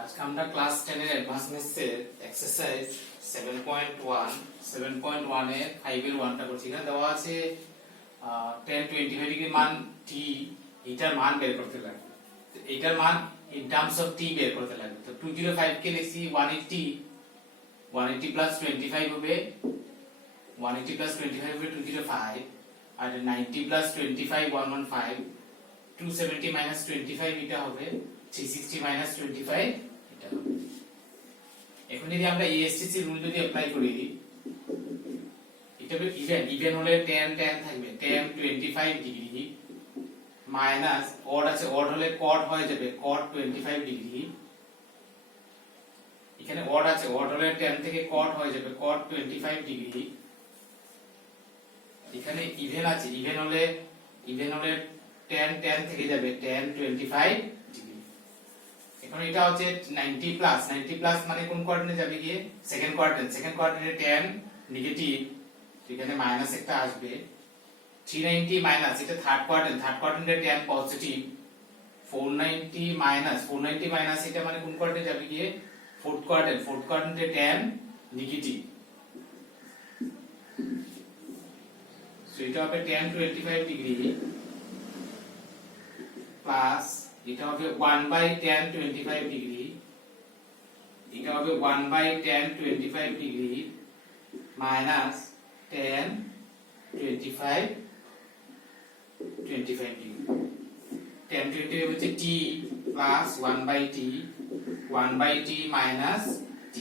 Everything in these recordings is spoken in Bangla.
আজকে আমরা ক্লাস 10 এর অ্যাডভান্স ম্যাথসের এক্সারসাইজ 7.1 এর 5 এর 1টা করছি। এখানে দেওয়া আছে tan 25 ডিগ্রি মান t, এটার মান বের করতে লাগবে। তো এটার মান ইন টার্মস অফ t বের করতে লাগবে। তো 205 কে লিখছি 180 প্লাস 25 হবে 180 প্লাস 25 হবে 205, আর 90 প্লাস 25 115, 270 মাইনাস 25 এটা হবে 360 মাইনাস 25 এটা হবে। এখন যদি আমরা এএসটিসি রুল যদি অ্যাপ্লাই করি, এটা হবে ইভেন হলে tan থাকবে tan 25 ডিগ্রি মাইনাস অড আছে, অড হলে cot হয়ে যাবে cot 25 ডিগ্রি। এখানে অড আছে, অড হলে tan থেকে cot হয়ে যাবে cot 25 ডিগ্রি। এখানে ইভেন আছে, ইভেন হলে tan থেকে যাবে tan 25 ডিগ্রি। এখন এটা হচ্ছে 90 প্লাস মানে কোন কোয়াড্রেন্টে যাবে গিয়ে সেকেন্ড কোয়াড্রেন্টে tan নেগেটিভ, এখানে মাইনাস একটা আসবে। 390 মাইনাস এটা থার্ড কোয়াড্রেন্টে tan পজিটিভ। 490 মাইনাস এটা মানে কোন কোয়াড্রেন্টে যাবে গিয়ে ফোর্থ কোয়াড্রেন্টে tan নেগেটিভ। সো এটা হবে tan 25 ডিগ্রি প্লাস এটা হবে 1/tan 25 ডিগ্রি, এটা হবে 1/tan 25 degree minus tan 25 degree. tan 25 হচ্ছে t plus 1/t minus t।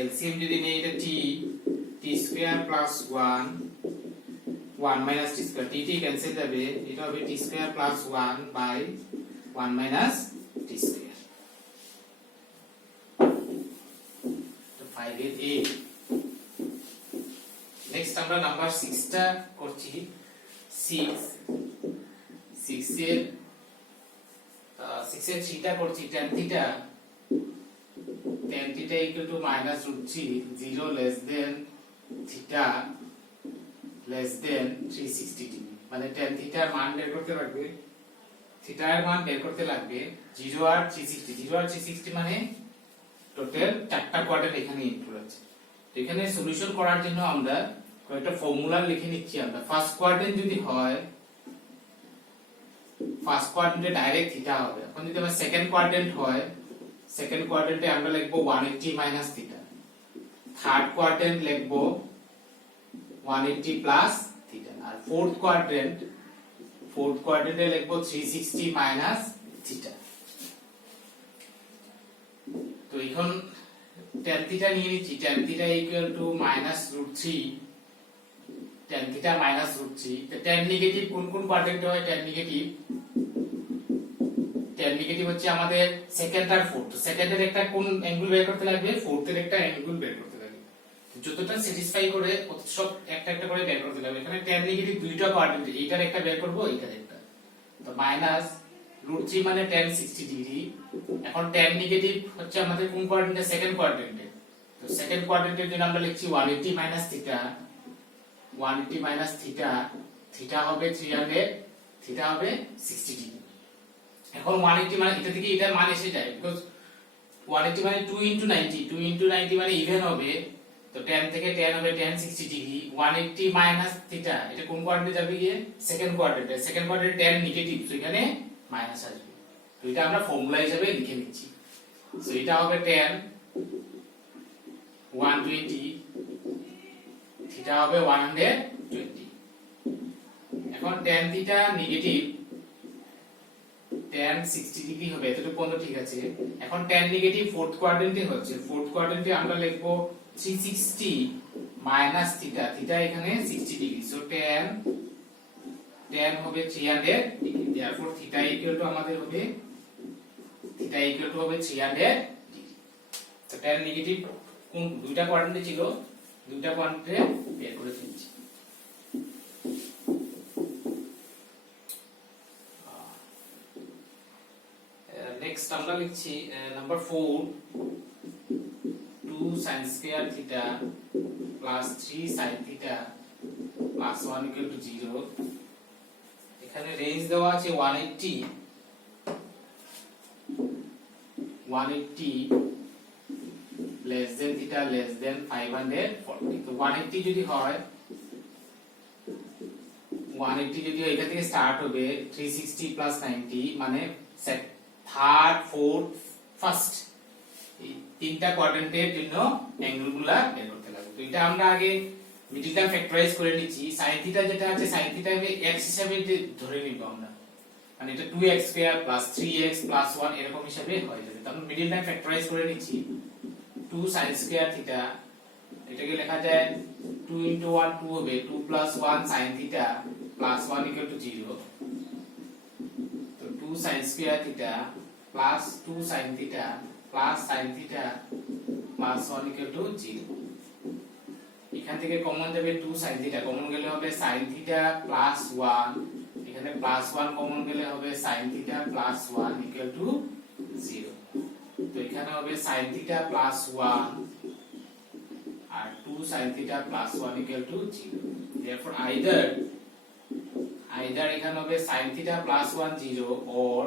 LCM যদি নেই এটা t square plus 1 minus t square, t cancel যাবে, এটা হবে t square plus 1/1 minus t square. তো 5 এর a। নেক্সট আমরা নাম্বার 6টা করছি। 6 এর 3টা করছি। tan theta equal to minus √3, 0 less than theta less than 360 degree. মানে tan থিটার মান বের করতে লাগবে, থিটার মান বের করতে লাগবে 0 আর 360 মানে টোটাল 4টা কোয়াড্রেন্ট এখানে ইনক্লুড আছে। তো এখানে সলিউশন করার জন্য আমরা কয়েকটা ফর্মুলা লিখে নিচ্ছি। আমরা ফার্স্ট কোয়াড্রেন্ট যদি হয়, ফার্স্ট কোয়াড্রেন্টে ডাইরেক্ট থিটা হবে। এখন যদি আমরা সেকেন্ড কোয়াড্রেন্ট হয়, সেকেন্ড কোয়াড্রেন্টে আমরা লিখবো 180 মাইনাস থিটা। থার্ড কোয়াড্রেন্ট লিখবো 180 প্লাস থিটা। আর ফোর্থ কোয়াড্রেন্টে লিখবো 360 মাইনাস থিটা। তো এখন tan থিটা নিয়ে নিচ্ছি। tan theta equal to minus √3, tan theta minus √3। তো tan নেগেটিভ কোন কোয়াড্রেন্টে হয়? tan নেগেটিভ হচ্ছে আমাদের সেকেন্ড আর ফোর্থ। সেকেন্ডের একটা কোন অ্যাঙ্গেল বের করতে লাগবে, ফোর্থের একটা অ্যাঙ্গেল বের করতে লাগবে। যতটা স্যাটিসফাই করে সব একটা করে বের করতে লাগবে। এখানে tan নেগেটিভ দুইটা কোয়াড্রেন্ট, এইটার একটা বের করব, এইটার একটা। তো মাইনাস √3 মানে tan 60 ডিগ্রি। এখন tan নেগেটিভ হচ্ছে আমাদের কোন কোয়াড্রেন্টে? সেকেন্ড কোয়াড্রেন্টে। তো সেকেন্ড কোয়াড্রেন্টের জন্য আমরা লিখছি 180 মাইনাস থিটা। 180 মাইনাস থিটা হবে 300, থিটা হবে 60 ডিগ্রি। এখন 180 মানে এটা থেকে এটার মান এসে যায়, বিকজ 180 মানে 2 * 90 মানে ইভেন হবে। তো tan থেকে tan হবে tan 60 ডিগ্রি। 180 মাইনাস থিটা এটা কোন কোয়াড্রেন্টে যাবে গিয়ে? সেকেন্ড কোয়াড্রেন্টে tan নেগেটিভ, তো এখানে মাইনাস আসবে। তো এটা আমরা ফর্মুলা হিসেবে লিখে নিচ্ছি। সো এটা হবে tan 120, থিটা হবে 120। এখন tan theta negative tan 60 degree হবে, এতটুকু পর্যন্ত ঠিক আছে। এখন tan নেগেটিভ ফোর্থ কোয়াড্রেন্টে হচ্ছে, ফোর্থ কোয়াড্রেন্টে আমরা লিখবো 360 মাইনাস থিটা এখানে 60 ডিগ্রি। সো tan হবে 300 degree. Therefore theta equal to আমাদের হবে 300 ডিগ্রি। তো tan নেগেটিভ কোন দুইটা কোয়াড্রেন্টে ছিল, দুইটা কোয়াড্রেন্টে বের করে ফেলছি। নেক্সট আমরা লিখছি number 4, 2 sin square theta plus 3 sin theta plus 1 equal to 0. এখানে রেঞ্জ দেওয়া আছে 180 less than theta less than 540 তো 180 যদি হয় 180 যদি এটা থেকে স্টার্ট হবে 360 প্লাস 90 মানে থার্ড ফোর্থ ফার্স্ট এই তিনটা কোয়াড্রেন্টের জন্য অ্যাঙ্গেলগুলা বের করতে লাগবে তো এটা আমরা আগে মিডল টার্ম ফ্যাক্টরাইজ করে নিচ্ছি sin থিটা যেটা আছে sin থিটা কে x হিসেবে ধরে নিব আমরা মানে এটা 2x স্কয়ার 3x 1 এরকম হিসেবে হয়ে যাবে তো আমরা মিডল টার্ম ফ্যাক্টরাইজ করে নিচ্ছি 2 sin স্কয়ার থিটা এটাকে লেখা যায় 2 1 2 হবে 2 1 sin theta plus 1 equal to 0 তো 2 sin square theta plus 2 sin theta plus sin theta plus 1 equal to 0 এখান থেকে কমন যাবে 2 sin theta কমন গেলে হবে sin theta plus 1 এখানে plus 1 কমন গেলে হবে sin theta plus 1 equal to 0 তো এখানে হবে sin theta plus 1 R 2 sin theta plus 1 equal to 0 therefore either এখানে হবে sin theta plus 1 0 or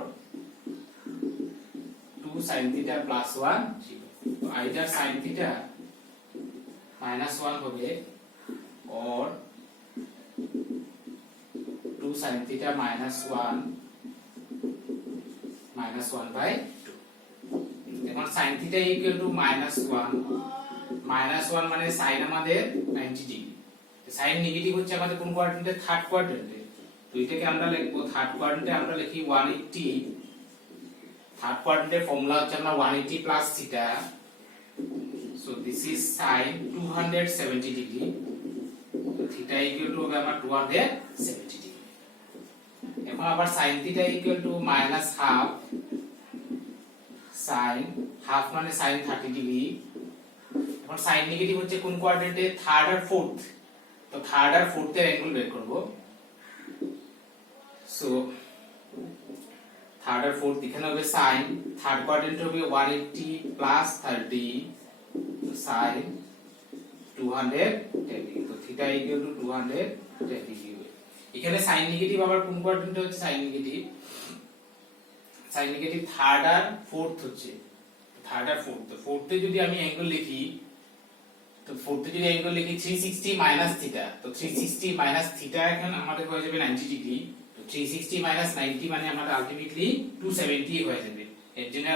2 sin theta plus 1 0 তো either sin theta minus 1 হবে or 2 sin theta minus 1 by 2 এখন sin theta equal to minus 1 মানে sin আমাদের 90 ডিগ্রি sin নেগেটিভ হচ্ছে আমাদের কোন কোয়াড্রেন্টে থার্ড কোয়াড্রেন্টে তো এটাকে আমরা লিখব থার্ড কোয়াড্রেন্টে আমরা লিখি 180 থার্ড কোয়াড্রেন্টের ফর্মুলা হচ্ছে আমরা 180 plus theta so this is sin 270 degree তো থিটা ইকুয়াল টু হবে আমার 270 ডিগ্রি এখন আবার sin theta equal to minus half sin half মানে sin 30 ডিগ্রি এখন sin নেগেটিভ হচ্ছে কোন কোয়াড্রেন্টে থার্ড আর ফোর্থ তো থার্ড আর ফোর্থ এর অ্যাঙ্গেল বের করব সো থার্ড আর ফোর্থ এখানে হবে sin থার্ড কোয়াড্রেন্ট হবে 180 প্লাস 30 তো sin 210 ডিগ্রি তো থিটা ইকুয়াল টু 210 ডিগ্রি হবে এখানে sin নেগেটিভ আবার কোন কোয়াড্রেন্টে হচ্ছে sin নেগেটিভ থার্ড আর ফোর্থ হচ্ছে থার্ড আর ফোর্থ তো ফোর্থে যদি আমি অ্যাঙ্গেল লিখি তো ফোর্থে যদি অ্যাঙ্গেল লিখি 360 মাইনাস থিটা তো 360 মাইনাস থিটা এখন আমাদের হয়ে যাবে 90 ডিগ্রি তো 360 মাইনাস 90 মানে আমাদের আলটিমেটলি 270 হয়ে যাবে এর জন্য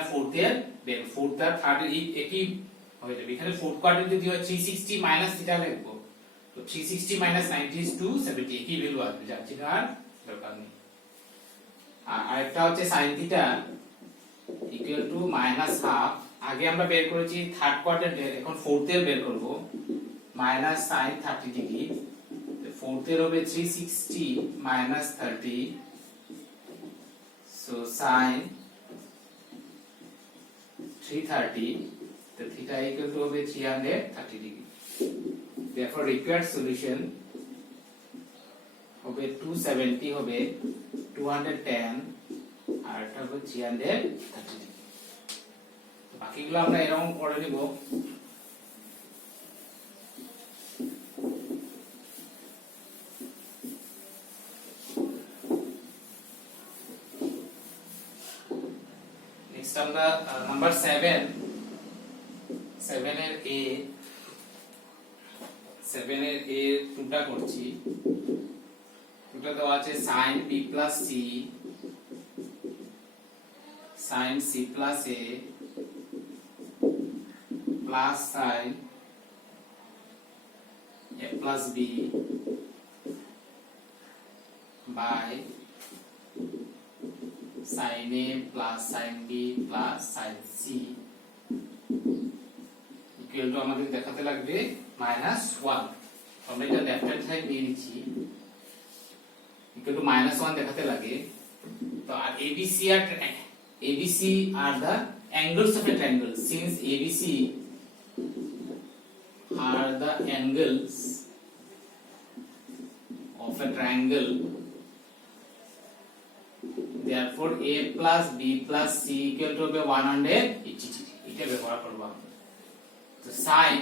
ফোর্থ আর থার্ড একই হয়ে যাবে এখানে ফোর্থ কোয়াড্রেন্ট যদি হয় 360 মাইনাস থিটা লিখব তো 360 মাইনাস 90 is 270 একই ভ্যালু আসবে যার জন্য আর দরকার নেই আর আরেকটা হচ্ছে sin theta equal to minus half আগে আমরা বের করেছি থার্ড কোয়াড্রেন্টে এখন ফোর্থ এর বের করব মাইনাস sin 30 ডিগ্রি ফোর্থ এর হবে 360 মাইনাস 30 সো sin 330 তো থিটা ইকুয়াল টু হবে 330 ডিগ্রি therefore required solution হবে 270 হবে 210 আর এটা হবে 330 ডিগ্রি বাকিগুলো আমরা এরকম করে নিব নেক্সট আমরা নাম্বার 7 এর a টুটা করছি টুটা দেওয়া আছে sin b plus c sin c plus a plus sin a plus b by sin a plus sin b plus sin c equal to আমাদের দেখাতে লাগবে -1 আমরা এটা লেফট হ্যান্ড সাইড নিয়ে নিচ্ছি ইকুয়াল টু -1 দেখাতে লাগে তো আর abc are the angles of a triangle since abc are the angles of a triangle therefore a plus b plus c equal to 180 degree এটা ব্যবহার করব আমরা তো sin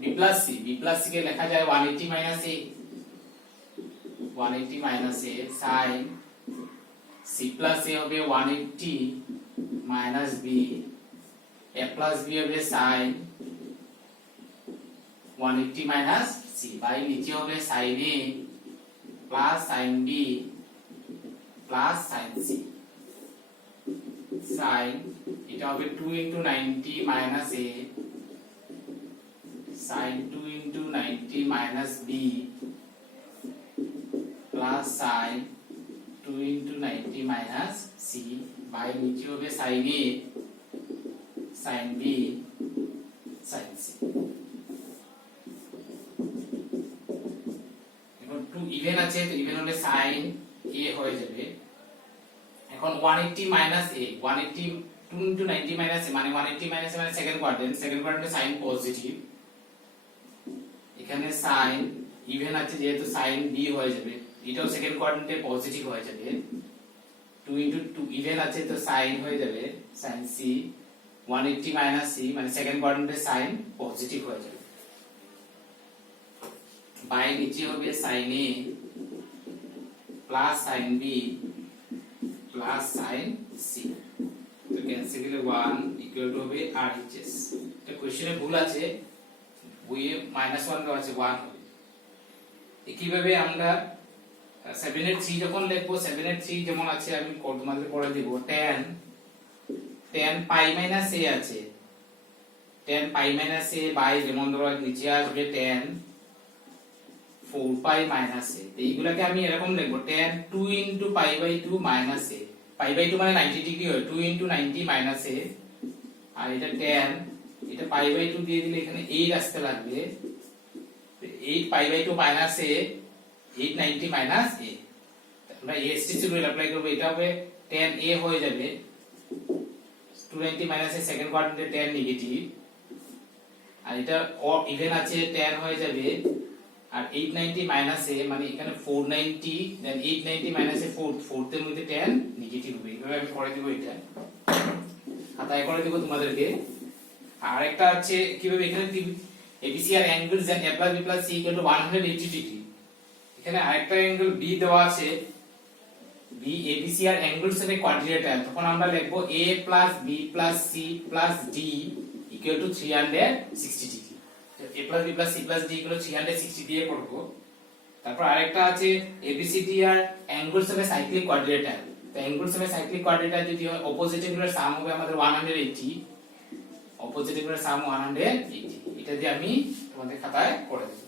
b plus c কে লেখা যায় 180 minus a 180 minus a sin c plus a হবে 180 minus b a plus b হবে sin 180 মাইনাস c বাই নিচে হবে sin a plus sin b plus sin c sin এটা হবে 2 into 90 minus a sin 2 into 90 minus b plus sin 2 into 90 minus c by নিচে হবে sin a sin b sin c এখন 2 ইভেন আছে তো ইভেন হলে sin a হয়ে যাবে এখন 180 minus a 180 2 into 90 minus a মানে 180 minus a মানে সেকেন্ড কোয়াড্রেন্টে sin পজিটিভ এখানে sin ইভেন আছে যেহেতু sin b হয়ে যাবে এটাও সেকেন্ড কোয়াড্রেন্টে পজিটিভ হয়ে যাবে 2 into 2 ইভেন আছে তো sin হয়ে যাবে sin c 180 minus c মানে সেকেন্ড কোয়াড্রেন্টে sin পজিটিভ হয়ে যাবে বাই নিচে হবে sin a plus sin b plus sin c তো ক্যান্সেল করলে 1 ইকুয়াল টু হবে RHS এটা কোশ্চেনে ভুল আছে বইয়ে -1 দেওয়া আছে 1 হবে একইভাবে আমরা 7 এর 3 যখন লিখবো 7 এর 3 যেমন আছে আমি তোমাদের পড়ে দেব tan পাই মাইনাস a আছে tan pi minus a by যেমন ধরো নিচে আসবে tan 4 পাই মাইনাস a এইগুলাকে আমি এরকম লিখব tan 2 into pi by 2 minus a pi by 2 মানে 90 ডিগ্রি হয় 2 into 90 মাইনাস a আর এটা tan এটা পাই বাই 2 দিয়ে দিলে এখানে 8 আসতে লাগবে 8 pi by 2 minus a 890 minus a আমরা এসটিসি রুল অ্যাপ্লাই করব এটা হবে tan a হয়ে যাবে 290 মাইনাস a সেকেন্ড কোয়াড্রেন্টে tan নেগেটিভ আর এটা ইভেন আছে tan হয়ে যাবে আর 890 মাইনাস a মানে এখানে 490 দেন 890 মাইনাস a 4 এর মধ্যে tan নেগেটিভ হবে এইভাবে আমি করে দেব এটা খাতায় করে দেব তোমাদেরকে আর একটা আছে কিভাবে এখানে ABC আর angles then a plus b plus c equal to 180 degree এখানে আরেকটা অ্যাঙ্গেল b দেওয়া আছে b ABC আর অ্যাঙ্গেলস এর কোয়াড্রিলেটারাল তখন আমরা লিখব a plus b plus c plus d equal to 360 degree a plus b plus c plus d equal to 360 দিয়ে করব তারপর আরেকটা আছে ABCD আর অ্যাঙ্গেলস এর সাইক্লিক কোয়াড্রিলেটারাল তো অ্যাঙ্গেলস এর সাইক্লিক কোয়াড্রিলেটারাল যদি হয় অপোজিট এগুলোর সাম হবে আমাদের 180 অপোজিট এগুলোর সাম 180 এটা দিয়ে আমি তোমাদের খাতায় করে দেব